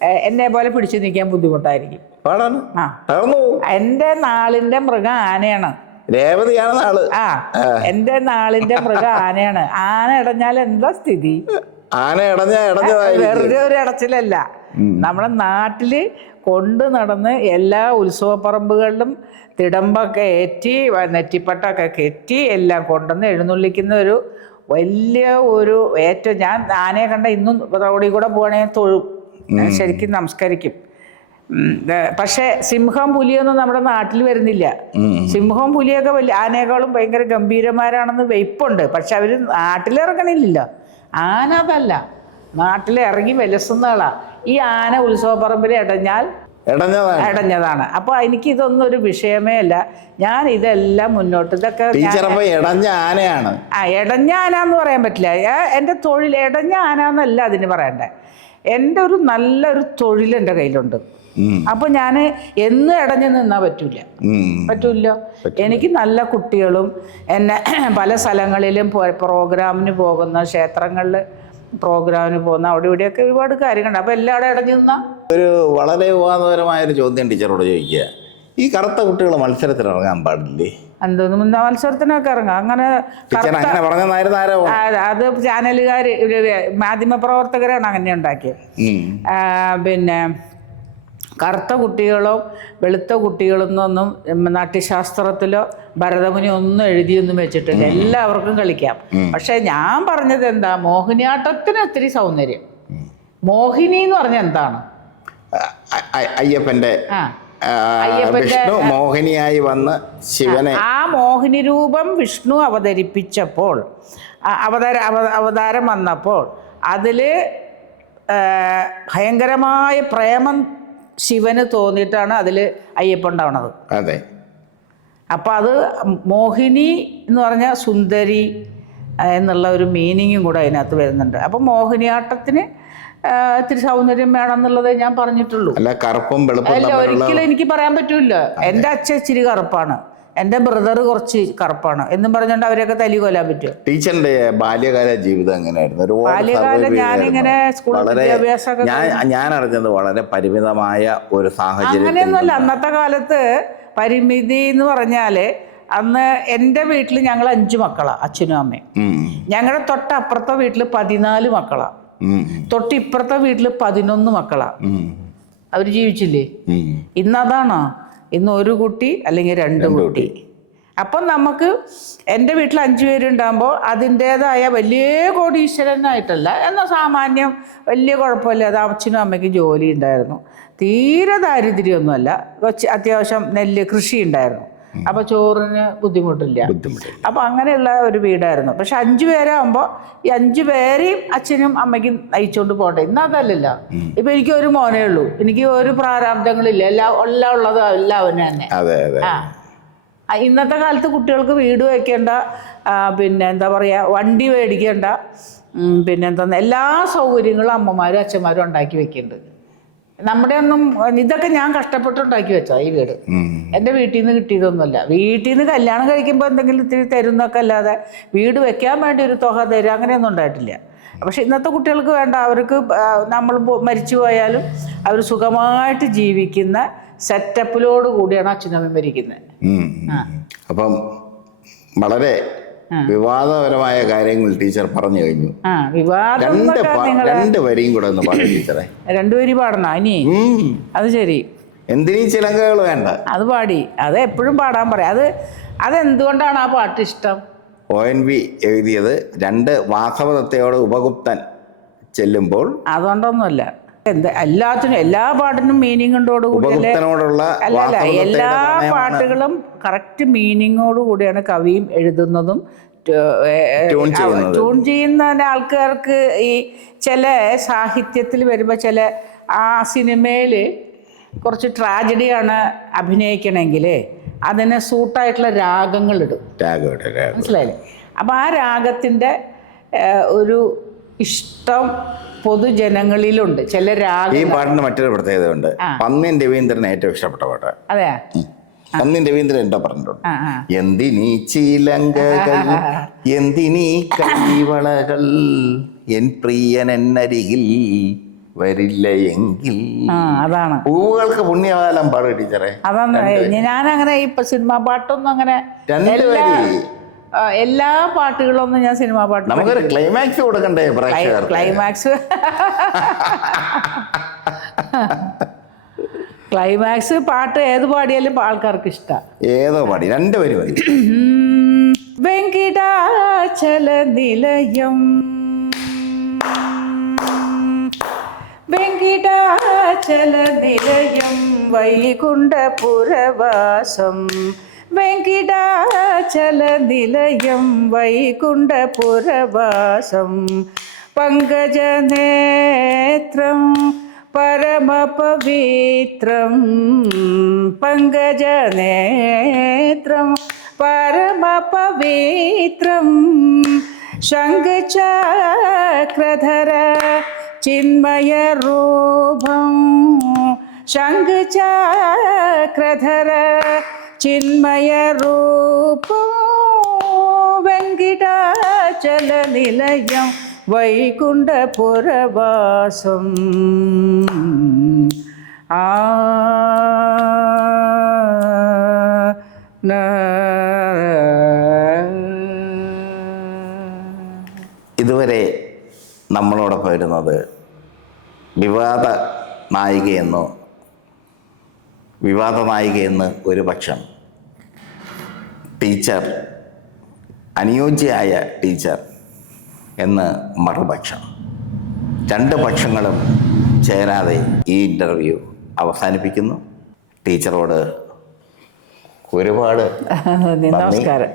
എന്നെ പോലെ പിടിച്ചു നിൽക്കാൻ ബുദ്ധിമുട്ടായിരിക്കും. പാടാണ്. നാളിന്റെ മൃഗം ആനയാണ്. രേവതിയാണ് ആൾ ആ. എന്റെ നാളിന്റെ മൃഗം ആനയാണ്. ആന ഇടഞ്ഞാൽ എന്താ സ്ഥിതി? ആന ഇടഞ്ഞ വെറുതെ ഒരു ഇടച്ചിലല്ല. നമ്മുടെ നാട്ടിൽ കൊണ്ടു നടന്ന് എല്ലാ ഉത്സവപ്പറമ്പുകളിലും തിടമ്പൊക്കെ ഏറ്റി നെറ്റിപ്പട്ടൊക്കെ കെറ്റി എല്ലാം കൊണ്ടുവന്ന് എഴുന്നള്ളിക്കുന്ന ഒരു വലിയ ഒരു ഏറ്റവും ഞാൻ ആനയെ കണ്ട ഇന്നും റോഡിൽ കൂടെ പോകണേ തൊഴും. ഞാൻ ശരിക്കും നമസ്കരിക്കും. പക്ഷേ സിംഹം പുലിയൊന്നും നമ്മുടെ നാട്ടിൽ വരുന്നില്ല. സിംഹവും പുലിയൊക്കെ വലിയ ആനയെക്കാളും ഭയങ്കര ഗംഭീരന്മാരാണെന്ന് വെയ്പ്പുണ്ട്. പക്ഷെ അവർ നാട്ടിലിറങ്ങണില്ലല്ലോ. ആന അതല്ല. നാട്ടിലിറങ്ങി വിലസുന്ന ആളാ. ഈ ആന ഉത്സവപ്പറമ്പിൽ ഇടഞ്ഞാൽ ഇടഞ്ഞതാണ് അപ്പൊ എനിക്ക് ഇതൊന്നും ഒരു വിഷയമേ അല്ല. ഞാൻ ഇതെല്ലാം മുന്നോട്ട് ഇതൊക്കെ ഇടഞ്ഞ ആനയാണ്. ആ ഇടഞ്ഞ ആന എന്ന് പറയാൻ പറ്റില്ല. എന്റെ എന്റെ തൊഴിൽ ഇടഞ്ഞ ആന എന്നല്ല അതിന് പറയണ്ടേ. എന്റെ ഒരു നല്ലൊരു തൊഴിൽ എന്റെ കയ്യിലുണ്ട്. അപ്പൊ ഞാൻ എന്ന് ഇടഞ്ഞു നിന്നാ പറ്റൂല. പറ്റൂല്ലോ? എനിക്ക് നല്ല കുട്ടികളും എന്നെ പല സ്ഥലങ്ങളിലും പ്രോഗ്രാമിന് പോകുന്ന ക്ഷേത്രങ്ങളിൽ പ്രോഗ്രാമിന് പോകുന്ന അവിടെ ഇവിടെയൊക്കെ ഒരുപാട് കാര്യങ്ങളുണ്ട്. അപ്പോൾ എല്ലാം അവിടെ അടഞ്ഞു നിന്നാ? ഒരു വളരെ വിവാദപരമായ ഒരു ചോദ്യം ടീച്ചറോട് ചോദിക്കുക. ഈ കറുത്ത കുട്ടികൾ മത്സരത്തിന് ഇറങ്ങാൻ പാടില്ലേ? എന്തോന്നും മത്സരത്തിനൊക്കെ ഇറങ്ങാം. അങ്ങനെ അത് ചാനലുകാർ മാധ്യമ പ്രവർത്തകരാണ് അങ്ങനെ ഉണ്ടാക്കിയത്. പിന്നെ കറുത്ത കുട്ടികളോ വെളുത്ത കുട്ടികളെന്നൊന്നും നാട്യശാസ്ത്രത്തിലോ ഭരതമുനി ഒന്നും എഴുതിയൊന്നും വെച്ചിട്ടില്ല. എല്ലാവർക്കും കളിക്കാം. പക്ഷെ ഞാൻ പറഞ്ഞത് എന്താ? മോഹിനിയാട്ടത്തിന് ഒത്തിരി സൗന്ദര്യം. മോഹിനി എന്ന് പറഞ്ഞ എന്താണ്? അയ്യപ്പന്റെ വിഷ്ണു മോഹിനിയായി വന്ന് ശിവനെ ആ മോഹിനി രൂപം വിഷ്ണു അവതരിപ്പിച്ചപ്പോൾ അവതാര അവതാരം വന്നപ്പോൾ അതിൽ ഭയങ്കരമായ പ്രേമം ശിവന് തോന്നിയിട്ടാണ് അതിൽ അയ്യപ്പൻ ഉണ്ടാവണത്. അതെ. അപ്പോൾ അത് മോഹിനി എന്ന് പറഞ്ഞാൽ സുന്ദരി എന്നുള്ള ഒരു മീനിങ്ങും കൂടെ അതിനകത്ത് വരുന്നുണ്ട്. അപ്പോൾ മോഹിനിയാട്ടത്തിന് ഇത്തിരി സൗന്ദര്യം വേണം എന്നുള്ളത് ഞാൻ പറഞ്ഞിട്ടുള്ളൂ. അല്ല കറുപ്പും അല്ല ഒരിക്കലും എനിക്ക് പറയാൻ പറ്റൂല എന്റെ അച്ഛൻ ഇച്ചിരി കറുപ്പാണ്. എന്റെ ബ്രദർ കുറച്ച് കറുപ്പാണ്. എന്നും പറഞ്ഞുകൊണ്ട് അവരെയൊക്കെ തലി കൊല്ലാൻ പറ്റും ടീച്ചറിന്റെ ബാല്യകാല ജീവിതം എങ്ങനെയായിരുന്നു? ബാല്യകാലം ഞാൻ ഞാനിങ്ങനെ? സ്കൂൾ വിദ്യാഭ്യാസമൊക്കെ ഞാൻ അറിഞ്ഞത് വളരെ പരിമിതമായ ഒരു സാഹചര്യം അങ്ങനെയൊന്നുമല്ല. അന്നത്തെ കാലത്ത് പരിമിതി എന്ന് പറഞ്ഞാൽ അന്ന് എന്റെ വീട്ടിൽ ഞങ്ങൾ അഞ്ച് മക്കളാ അച്ഛനും അമ്മയും. ഞങ്ങളുടെ തൊട്ടപ്പുറത്തെ വീട്ടിൽ പതിനാല് മക്കളാ. ഉം, തൊട്ടിപ്പുറത്തെ വീട്ടിൽ പതിനൊന്ന് മക്കളാ. അവർ അവർ ജീവിച്ചില്ലേ. ഇന്ന് അതാണോ ഇന്ന് ഒരു കുട്ടി അല്ലെങ്കിൽ രണ്ട് കുട്ടി. അപ്പം നമുക്ക് എന്റെ വീട്ടിൽ അഞ്ചു പേരുണ്ടാകുമ്പോൾ അതിന്റേതായ വലിയ കോടീശ്വരനായിട്ടല്ല എന്നാൽ സാമാന്യം വലിയ കുഴപ്പമില്ലാതെ അച്ഛനും അമ്മയ്ക്കും ജോലി ഉണ്ടായിരുന്നു. തീരെ ദാരിദ്ര്യമൊന്നുമല്ല. കൊച്ചി അത്യാവശ്യം നെല്ല് കൃഷി ഉണ്ടായിരുന്നു അപ്പൊ ചോറിന് ബുദ്ധിമുട്ടില്ല. അപ്പൊ അങ്ങനെയുള്ള ഒരു വീടായിരുന്നു. പക്ഷെ അഞ്ചു പേരാകുമ്പോൾ ഈ അഞ്ചു പേരെയും അച്ഛനും അമ്മയ്ക്കും നയിച്ചുകൊണ്ട് പോകട്ടെ ഇന്ന് അതല്ലല്ലോ. ഇപ്പൊ എനിക്ക് ഒരു മോനേ ഉള്ളൂ. എനിക്ക് ഒരു പ്രാരാബ്ദങ്ങളില്ല. എല്ലാ എല്ലാം ഉള്ളത് എല്ലാം അവന് തന്നെ ആ. ഇന്നത്തെ കാലത്ത് കുട്ടികൾക്ക് വീട് വയ്ക്കേണ്ട പിന്നെ എന്താ പറയാ വണ്ടി മേടിക്കേണ്ട പിന്നെന്താ പിന്നെ എന്താ എല്ലാ സൗകര്യങ്ങളും അമ്മമാരും അച്ഛന്മാരും ഉണ്ടാക്കി വെക്കുന്നുണ്ട് നമ്മുടെ ഒന്നും ഇതൊക്കെ ഞാൻ കഷ്ടപ്പെട്ടുണ്ടാക്കി വെച്ചാ ഈ വീട്. എന്റെ വീട്ടിൽ നിന്ന് കിട്ടിയതൊന്നുമല്ല. വീട്ടിൽ നിന്ന് കല്യാണം കഴിക്കുമ്പോൾ എന്തെങ്കിലും ഇത്തിരി തരുന്നൊക്കെ അല്ലാതെ വീട് വെക്കാൻ വേണ്ടി ഒരു തുക തരും അങ്ങനെയൊന്നും ഉണ്ടായിട്ടില്ല. പക്ഷെ ഇന്നത്തെ കുട്ടികൾക്ക് വേണ്ട. അവർക്ക് നമ്മൾ മരിച്ചു പോയാലും അവർ സുഖമായിട്ട് ജീവിക്കുന്ന സെറ്റപ്പിലോട് കൂടിയാണ് അച്ഛനമ്മ മരിക്കുന്നത്. അപ്പം വളരെ വിവാദപരമായ കാര്യങ്ങൾ ടീച്ചർ പറഞ്ഞു കഴിഞ്ഞു. രണ്ട് രണ്ട് വരിയും കൂടെ ഒന്ന് പറഞ്ഞു ടീച്ചറെ. രണ്ടുപേരും പാടണം? ഇനി? അത് ശരി. എന്തിനീ ചിലങ്കകൾ വേണ്ട? അത് പാടി. അത് എപ്പോഴും പാടാൻ പറയാം. അത് അതെന്തുകൊണ്ടാണ് ആ പാട്ട് ഇഷ്ടം? ഒ എൻ വി എഴുതിയത് രണ്ട് വാസവദത്തയോട് ഉപഗുപ്തൻ ചെല്ലുമ്പോൾ അതുകൊണ്ടൊന്നുമല്ല. എന്ത് എല്ലാത്തിനും എല്ലാ പാട്ടിനും മീനിങ് കൂടിയല്ലേ ഉപഗുപ്തനോടുള്ള അല്ല? അല്ല എല്ലാ പാട്ടുകളും കറക്റ്റ് മീനിങ്ങോട് കൂടിയാണ് കവിയും എഴുതുന്നതും ട്യൂൺ ചെയ്യുന്ന ആൾക്കാർക്ക് ഈ ചില സാഹിത്യത്തിൽ വരുമ്പോൾ ചില ആ സിനിമയിൽ കുറച്ച് ട്രാജഡിയാണ് അഭിനയിക്കണമെങ്കിൽ അതിന് സൂട്ടായിട്ടുള്ള രാഗങ്ങളിടും മനസ്സിലായില്ലേ? അപ്പം ആ രാഗത്തിന്റെ ഒരു ഇഷ്ടം പൊതുജനങ്ങളിലുണ്ട്. ചില ഈ രാഗം പാട്ടിന് മറ്റൊരു പ്രത്യേകത ഉണ്ട് പന്നിൻ രവീന്ദ്രൻ ഏറ്റവും ഇഷ്ടപ്പെട്ട പാട്ട്. അതെ പന്നിൻ രവീന്ദ്രൻ എന്താ പറഞ്ഞിട്ടുണ്ട്. എന്തിനീ ചീലങ്കകൾ? എന്തിനീ കൈവളകൾ? എൻ പ്രിയൻ എന്നരികിൽ വരില്ല എങ്കിൽ. അതാണ്. പൂവുകൾക്ക് പുണ്യകാലം പാടും ടീച്ചറെ. അതാണ്. അങ്ങനെ ഈ സിനിമാ പാട്ടൊന്നും അങ്ങനെ രണ്ട് എല്ലാ പാട്ടുകളൊന്നും ഞാൻ സിനിമാ പാട്ട് നമുക്കൊരു ക്ലൈമാക്സ് കൊടുക്കണ്ടേ ക്ലൈമാക്സ് ക്ലൈമാക്സ് പാട്ട് ഏത് പാടിയാലും ആൾക്കാർക്ക് ഇഷ്ടമാണ് ഏതോ പാടി രണ്ട് വരി മതി വെങ്കിടാചല നിലയം. വെങ്കിടാചല നിലയം വൈകുണ്ഠപുരവാസം വെങ്കിടാചല നിലയം വൈകുണ്ഠപുരവാസം. പങ്കജനേത്രം പരമപവിത്രം. പങ്കജനേത്രം പരമപവിത്രം. ശംഖചക്രധര ചിന്മയരൂപം ശംഖചക്രധര ചിന്മയരൂപം വെങ്കിടാചലനിലയം വൈകുണ്ഠപുരവാസം ആ ഇതുവരെ നമ്മളോടൊപ്പം വരുന്നത് വിവാദ നായികയെന്നോ വിവാദ നായികയെന്ന് ഒരു പക്ഷം. ടീച്ചർ അനുയോജ്യയായ ടീച്ചർ എന്ന് മറുപക്ഷം. രണ്ട് പക്ഷങ്ങളും ചേരാതെ ഈ ഇന്റർവ്യൂ അവസാനിപ്പിക്കുന്നു. ടീച്ചറോട് ഒരുപാട് നമസ്കാരം.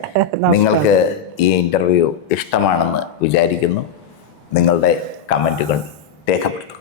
നിങ്ങൾക്ക് ഈ ഇന്റർവ്യൂ ഇഷ്ടമാണെന്ന് വിചാരിക്കുന്നു. നിങ്ങളുടെ കമന്റുകൾ രേഖപ്പെടുത്തുക.